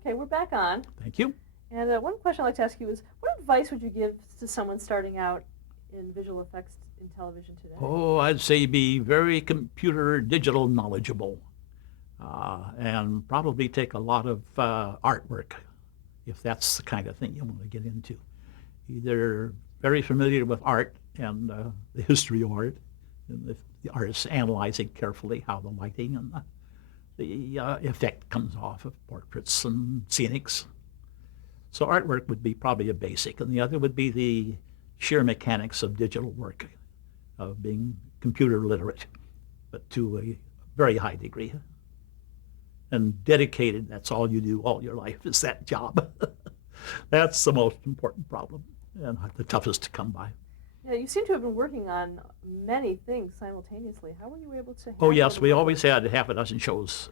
Okay, we're back on. Thank you. And one question I'd like to ask you is, what advice would you give to someone starting out in visual effects in television today? Oh, I'd say be very computer digital knowledgeable, and probably take a lot of artwork, if that's the kind of thing you want to get into. Either very familiar with art and the history of art, and the artist analyzing carefully how the lighting and the effect comes off of portraits and scenics. So artwork would be probably a basic, and the other would be the sheer mechanics of digital work, of being computer literate, but to a very high degree. And dedicated, that's all you do all your life is that job. That's the most important problem and the toughest to come by. Yeah, you seem to have been working on many things simultaneously. How were you able to Oh, handle yes, them we all? always had half a dozen shows.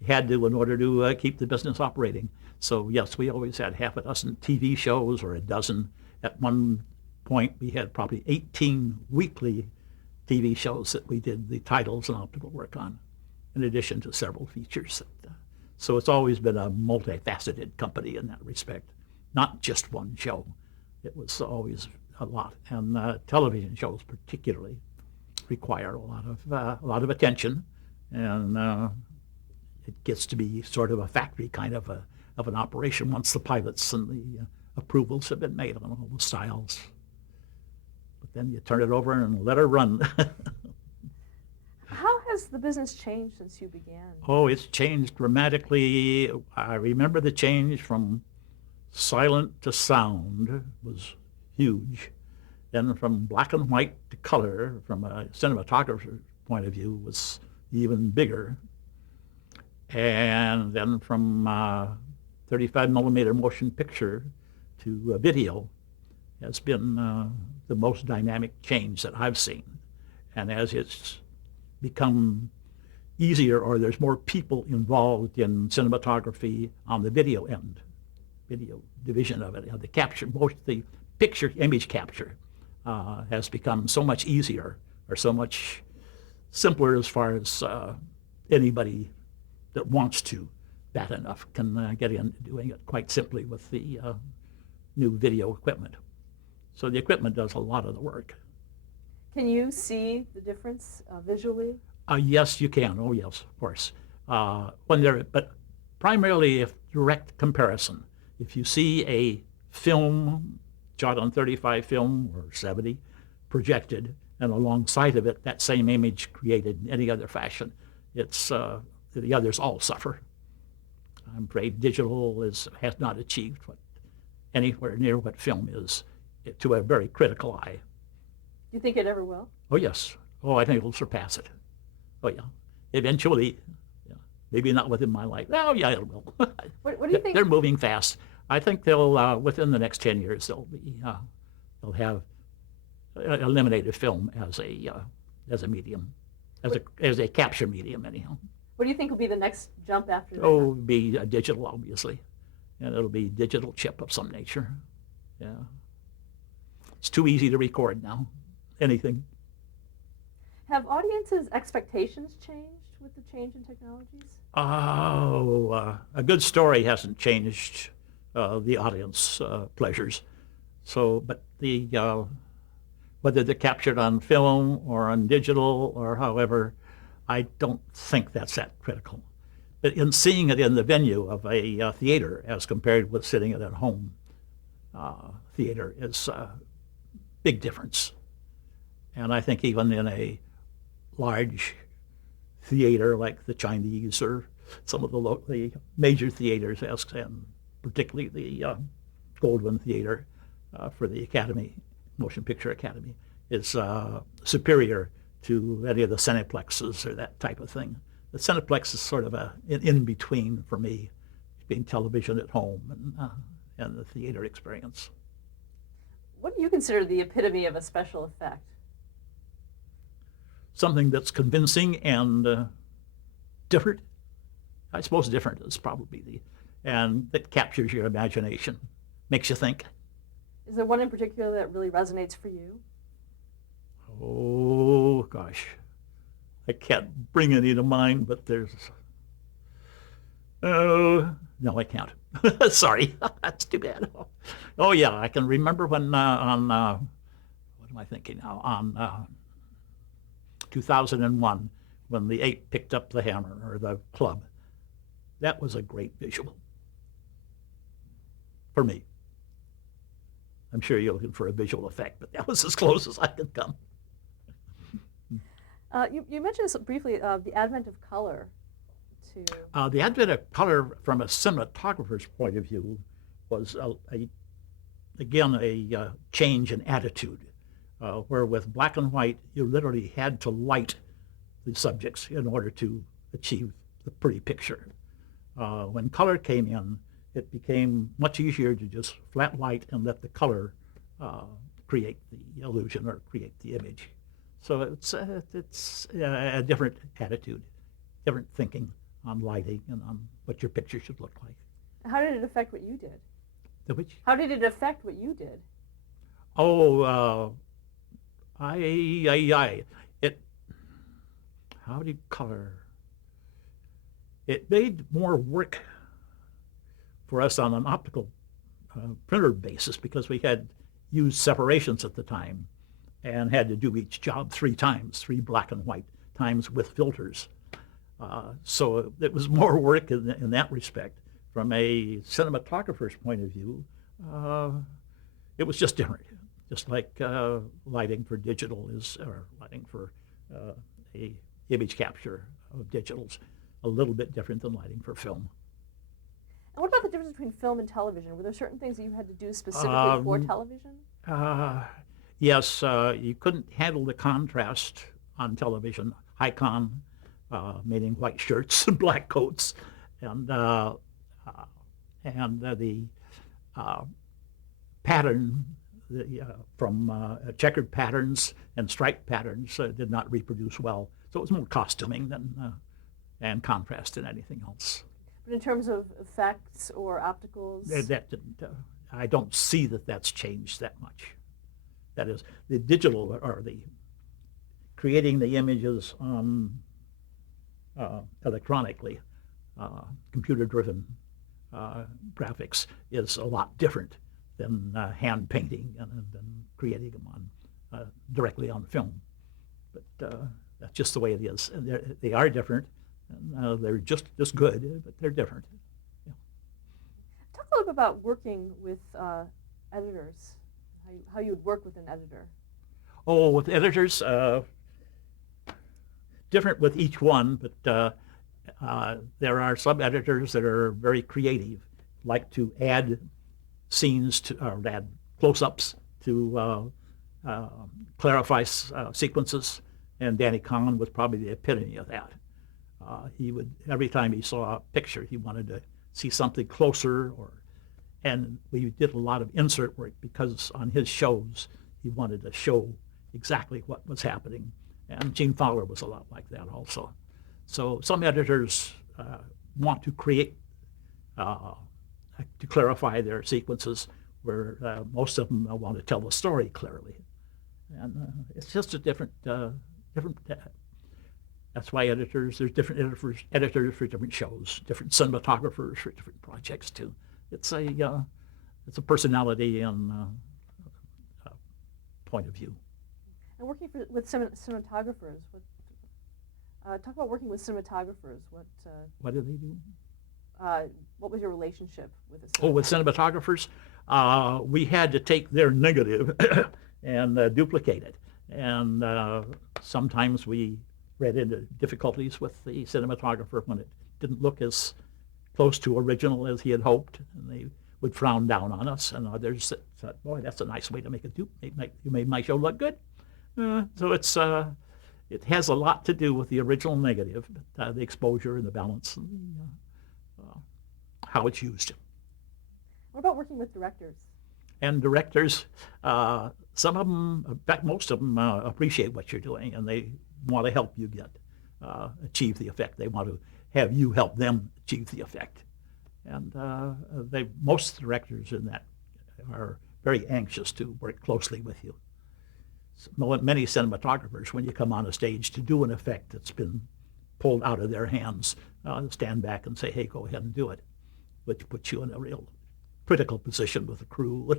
We had to in order to keep the business operating. So, yes, we always had half a dozen TV shows or a dozen. At one point, we had probably 18 weekly TV shows that we did the titles and optical work on, in addition to several features. So it's always been a multifaceted company in that respect, not just one show. It was always a lot, and television shows particularly require a lot of attention, and it gets to be sort of a factory kind of an operation once the pilots and the approvals have been made on all the styles. But then you turn it over and let her run. How has the business changed since you began? Oh, it's changed dramatically. I remember the change from silent to sound was huge. Then from black and white to color, from a cinematographer's point of view, was even bigger. And then from 35 millimeter motion picture to video has been the most dynamic change that I've seen. And as it's become easier, or there's more people involved in cinematography on the video end, video division of it, the capture, most the picture image capture has become so much easier, or so much simpler as far as anybody that wants to bad enough can get into doing it quite simply with the new video equipment. So the equipment does a lot of the work. Can you see the difference visually? Yes, you can. Oh, yes, of course. But primarily if direct comparison. If you see a film shot on 35 film or 70 projected, and alongside of it, that same image created in any other fashion, it's the others all suffer. I'm afraid digital has not achieved anywhere near what film is to a very critical eye. Do you think it ever will? Oh, yes. Oh, I think it'll surpass it. Oh, yeah. Eventually, yeah. Maybe not within my life. Oh, yeah, it will. What do you think? They're moving fast. I think they'll, within the next 10 years, they'll have eliminated film as a medium, as a capture medium, anyhow. What do you think will be the next jump after that? Oh, it'll be digital, obviously. And it'll be digital chip of some nature. Yeah. It's too easy to record now. Anything. Have audiences' expectations changed with the change in technologies? Oh, a good story hasn't changed the audience pleasures. So, but whether they're captured on film or on digital or however, I don't think that's that critical. But in seeing it in the venue of a theater as compared with sitting at home theater is a big difference. And I think even in a large theater like the Chinese or some of the major theaters, and particularly the Goldwyn Theater for the Academy, Motion Picture Academy, is superior to any of the Cineplexes or that type of thing. The Cineplex is sort of an in-between for me, between television at home and the theater experience. What do you consider the epitome of a special effect? Something that's convincing and different. I suppose different is probably and that captures your imagination, makes you think. Is there one in particular that really resonates for you? Oh, gosh. I can't bring any to mind, but there's No, I can't. Sorry, that's too bad. Oh yeah, I can remember when on what am I thinking now? On 2001, when the ape picked up the hammer or the club. That was a great visual for me. I'm sure you're looking for a visual effect, but that was as close as I could come. You mentioned this briefly, the advent of color to... The advent of color from a cinematographer's point of view was, again, a change in attitude, where with black and white, you literally had to light the subjects in order to achieve the pretty picture. When color came in, it became much easier to just flat light and let the color create the illusion or create the image. So it's a different attitude, different thinking on lighting and on what your picture should look like. How did it affect what you did? The which? How did it affect what you did? Oh, it, how did color? It made more work for us on an optical printer basis because we had used separations at the time and had to do each job 3 times, 3 black and white times with filters. So it was more work in that respect. From a cinematographer's point of view, it was just different. Just like lighting for digital is, or lighting for a image capture of digitals, a little bit different than lighting for film. And what about the difference between film and television? Were there certain things that you had to do specifically for television? Yes, you couldn't handle the contrast on television. High con, meaning white shirts and black coats, and the pattern from checkered patterns and striped patterns did not reproduce well. So it was more costuming than and contrast than anything else. But in terms of effects or opticals? That didn't. I don't see that that's changed that much. That is, the digital or the creating the images electronically, computer-driven graphics is a lot different than hand painting and creating them on directly on film. But that's just the way it is. And they are different. And, they're just as good, but they're different. Yeah. Talk a little bit about working with editors, how you would work with an editor. Oh, with editors, different with each one, but there are some editors that are very creative, like to add scenes to, or add close-ups to clarify sequences, and Danny Kahn was probably the epitome of that. He would, every time he saw a picture, he wanted to see something closer, and we did a lot of insert work because on his shows, he wanted to show exactly what was happening. And Gene Fowler was a lot like that also. So some editors want to create, to clarify their sequences, where most of them want to tell the story clearly. And it's just a different, that's why there's different editors for different shows, different cinematographers for different projects too. It's a personality and point of view. And working with cinematographers, talk about working with cinematographers. What do they do? What was your relationship with the cinematographer? Oh, with cinematographers, we had to take their negative and duplicate it. And sometimes we ran into difficulties with the cinematographer when it didn't look as close to original as he had hoped, and they would frown down on us. And others said, "Boy, that's a nice way to make it. You made my show look good." So it has a lot to do with the original negative, the exposure and the balance, and how it's used. What about working with directors? And directors, some of them, in fact, most of them appreciate what you're doing, and they want to help you achieve the effect. They want to have you help them achieve the effect. And most directors in that are very anxious to work closely with you. Many cinematographers, when you come on a stage to do an effect that's been pulled out of their hands, stand back and say, "Hey, go ahead and do it," which puts you in a real critical position with the crew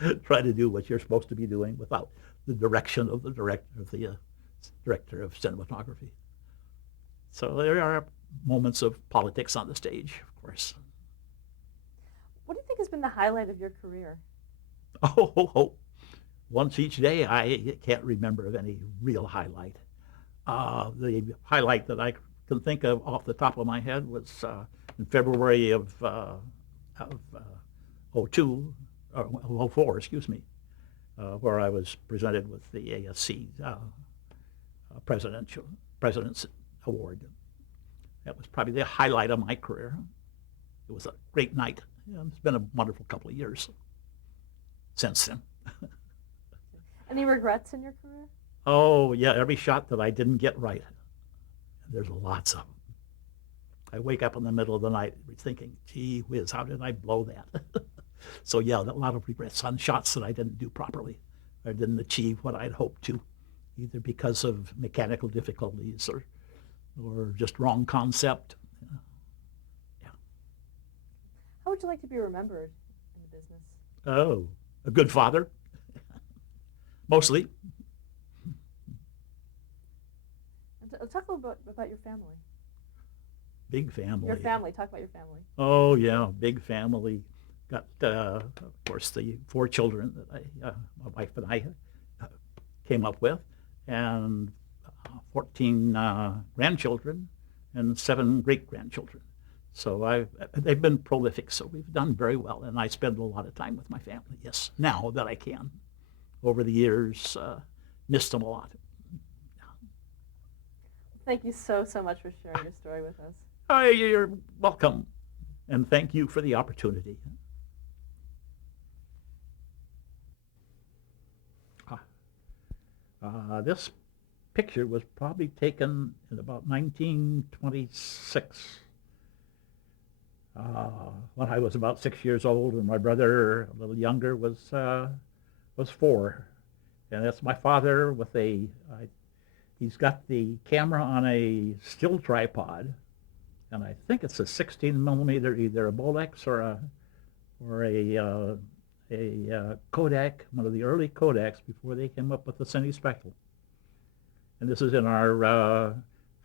and try to do what you're supposed to be doing without the direction of the director of cinematography. So there are moments of politics on the stage, of course. What do you think has been the highlight of your career? Oh, once each day, I can't remember of any real highlight. The highlight that I can think of off the top of my head was in February of 02, or 04, excuse me, where I was presented with the ASC President's Award. That was probably the highlight of my career. It was a great night. It's been a wonderful couple of years since then. Any regrets in your career? Oh, yeah, every shot that I didn't get right. There's lots of them. I wake up in the middle of the night thinking, gee whiz, how did I blow that? So, yeah, a lot of regrets on shots that I didn't do properly or didn't achieve what I'd hoped to, either because of mechanical difficulties or just wrong concept. Yeah. How would you like to be remembered in the business? Oh, a good father, mostly. And talk a little bit about your family. Big family. Your family. Talk about your family. Oh, yeah, big family. Got, of course, the 4 children that my wife and I came up with, and 14 grandchildren and 7 great-grandchildren. So they've been prolific, so we've done very well, and I spend a lot of time with my family, yes, now that I can. Over the years, missed them a lot. Thank you so much for sharing your story with us. Oh, you're welcome, and thank you for the opportunity. This picture was probably taken in about 1926, when I was about 6 years old, and my brother, a little younger, was 4. And that's my father with he's got the camera on a still tripod, and I think it's a 16 millimeter, either a Bolex or a Kodak, one of the early Kodaks before they came up with the Cine Spectral. And this is in our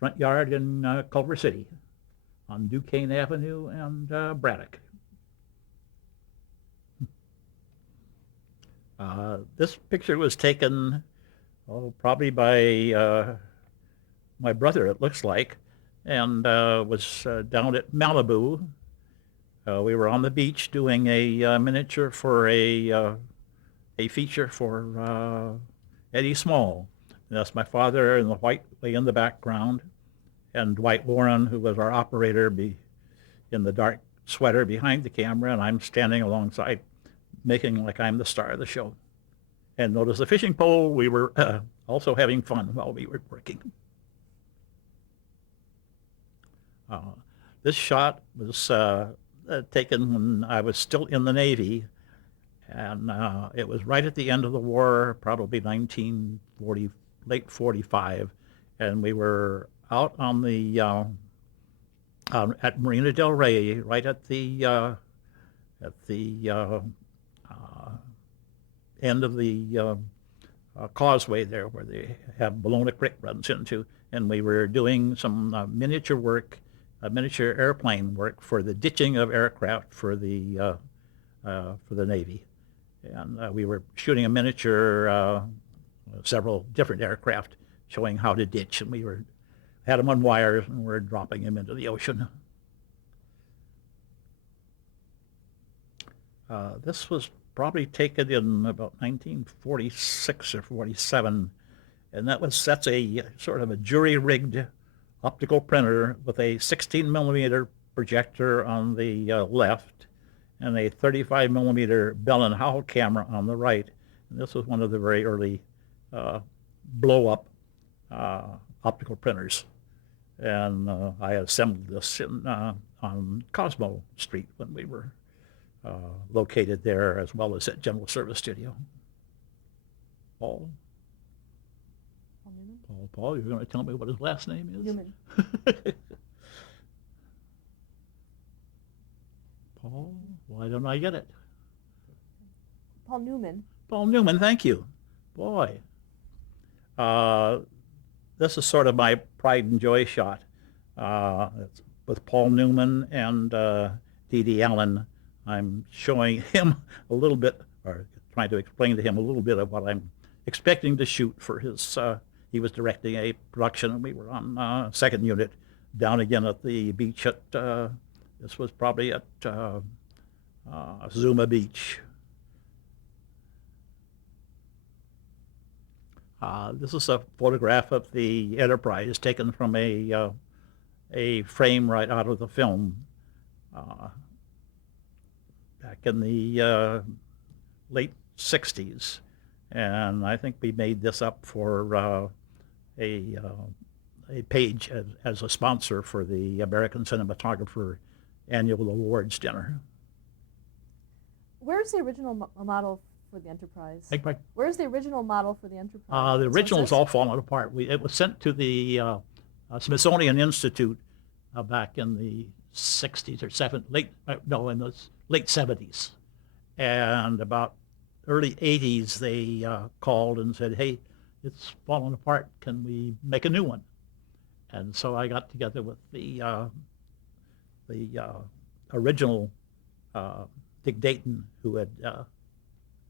front yard in Culver City on Duquesne Avenue and Braddock. This picture was taken, probably by my brother, it looks like, and was down at Malibu. We were on the beach doing a miniature for a feature for Eddie Small. And that's my father in the white way in the background, and Dwight Warren, who was our operator, in the dark sweater behind the camera, and I'm standing alongside, making like I'm the star of the show. And notice the fishing pole, we were also having fun while we were working. This shot was taken when I was still in the Navy, and it was right at the end of the war, probably 1940, late 45, and we were out on the at Marina del Rey, right at the end of the causeway there, where they have Bologna Creek runs into, and we were doing some miniature work, miniature airplane work for the ditching of aircraft for the Navy, and we were shooting a miniature, several different aircraft, showing how to ditch, and we had them on wires and we're dropping them into the ocean. This was probably taken in about 1946 or 47, and that's a sort of a jury-rigged optical printer with a 16 millimeter projector on the left and a 35 millimeter Bell and Howell camera on the right. And this was one of the very early blow-up optical printers. And I assembled this on Cosmo Street when we were located there, as well as at General Service Studio. Paul, you're going to tell me what his last name is? Newman. Paul, why don't I get it? Paul Newman. Paul Newman, thank you. Boy. This is sort of my pride and joy shot. It's with Paul Newman and Dee Dee Allen. I'm showing him a little bit, or trying to explain to him a little bit of what I'm expecting to shoot for his, he was directing a production, and we were on second unit down again at the beach at, this was probably at Zuma Beach. This is a photograph of the Enterprise taken from a frame right out of the film back in the late 60s. And I think we made this up for a page as a sponsor for the American Cinematographer Annual Awards Dinner. Where's the original model for the Enterprise? Beg pardon? Where's the original model for the Enterprise? The original's Census? all fallen apart. It was sent to the Smithsonian Institute back in the 60s or in the late 70s. And about early 80s, they called and said, hey, it's fallen apart. Can we make a new one? And so I got together with the original Dick Dayton, who had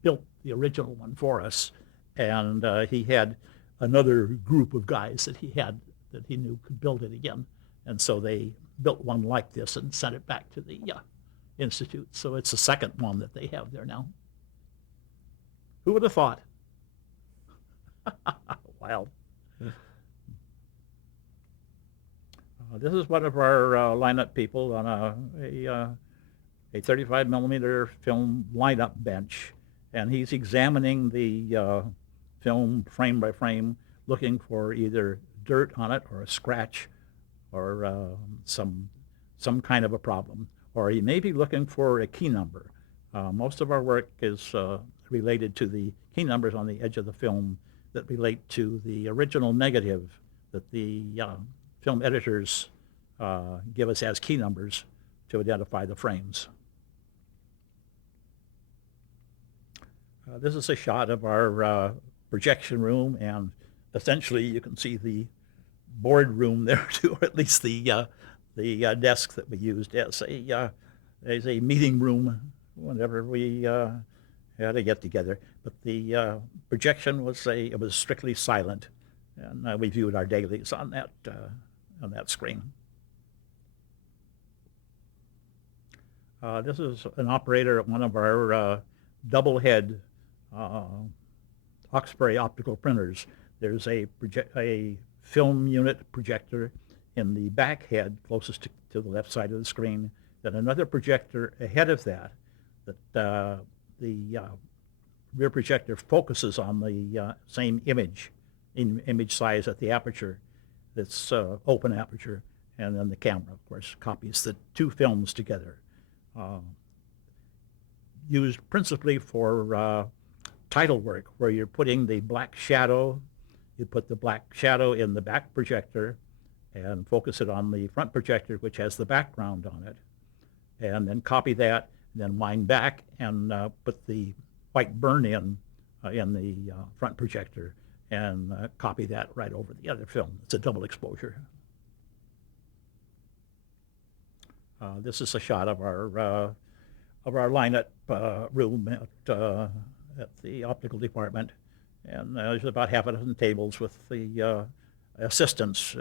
built the original one for us, and he had another group of guys that he knew could build it again, and so they built one like this and sent it back to the Institute. So it's the second one that they have there now. Who would have thought? Wild. This is one of our lineup people on a 35 millimeter film lineup bench, and he's examining the film frame by frame, looking for either dirt on it or a scratch or some kind of a problem, or he may be looking for a key number. Most of our work is related to the key numbers on the edge of the film that relate to the original negative that the film editors give us as key numbers to identify the frames. This is a shot of our projection room, and essentially you can see the board room there too, or at least the desk that we used as a meeting room whenever we had to get together. But the projection was it was strictly silent, and we viewed our dailies on that screen. This is an operator at one of our double head Hawkesbury optical printers. There's a film unit projector in the back head closest to the left side of the screen, then another projector ahead of that the rear projector focuses on the same image size at the aperture. That's open aperture, and then the camera, of course, copies the two films together. Used principally for title work, where you're putting the black shadow. You put the black shadow in the back projector and focus it on the front projector, which has the background on it, and then copy that, and then wind back and put the white burn in the front projector, and copy that right over the other film. It's a double exposure. This is a shot of our lineup room at the optical department, and there's about half a dozen tables with the assistants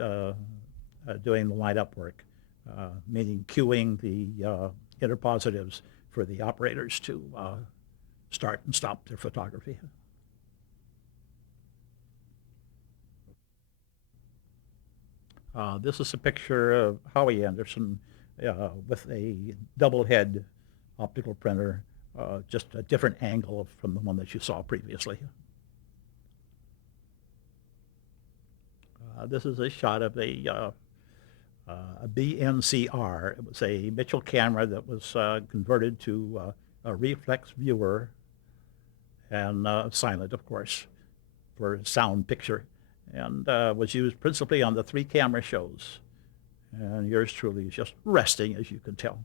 doing the lineup work, meaning cueing the interpositives for the operators to start and stop their photography. This is a picture of Howie Anderson with a double head optical printer, just a different angle from the one that you saw previously. This is a shot of a BNCR. It was a Mitchell camera that was converted to a reflex viewer and silent, of course, for sound picture, and was used principally on the 3 camera shows. And yours truly is just resting, as you can tell.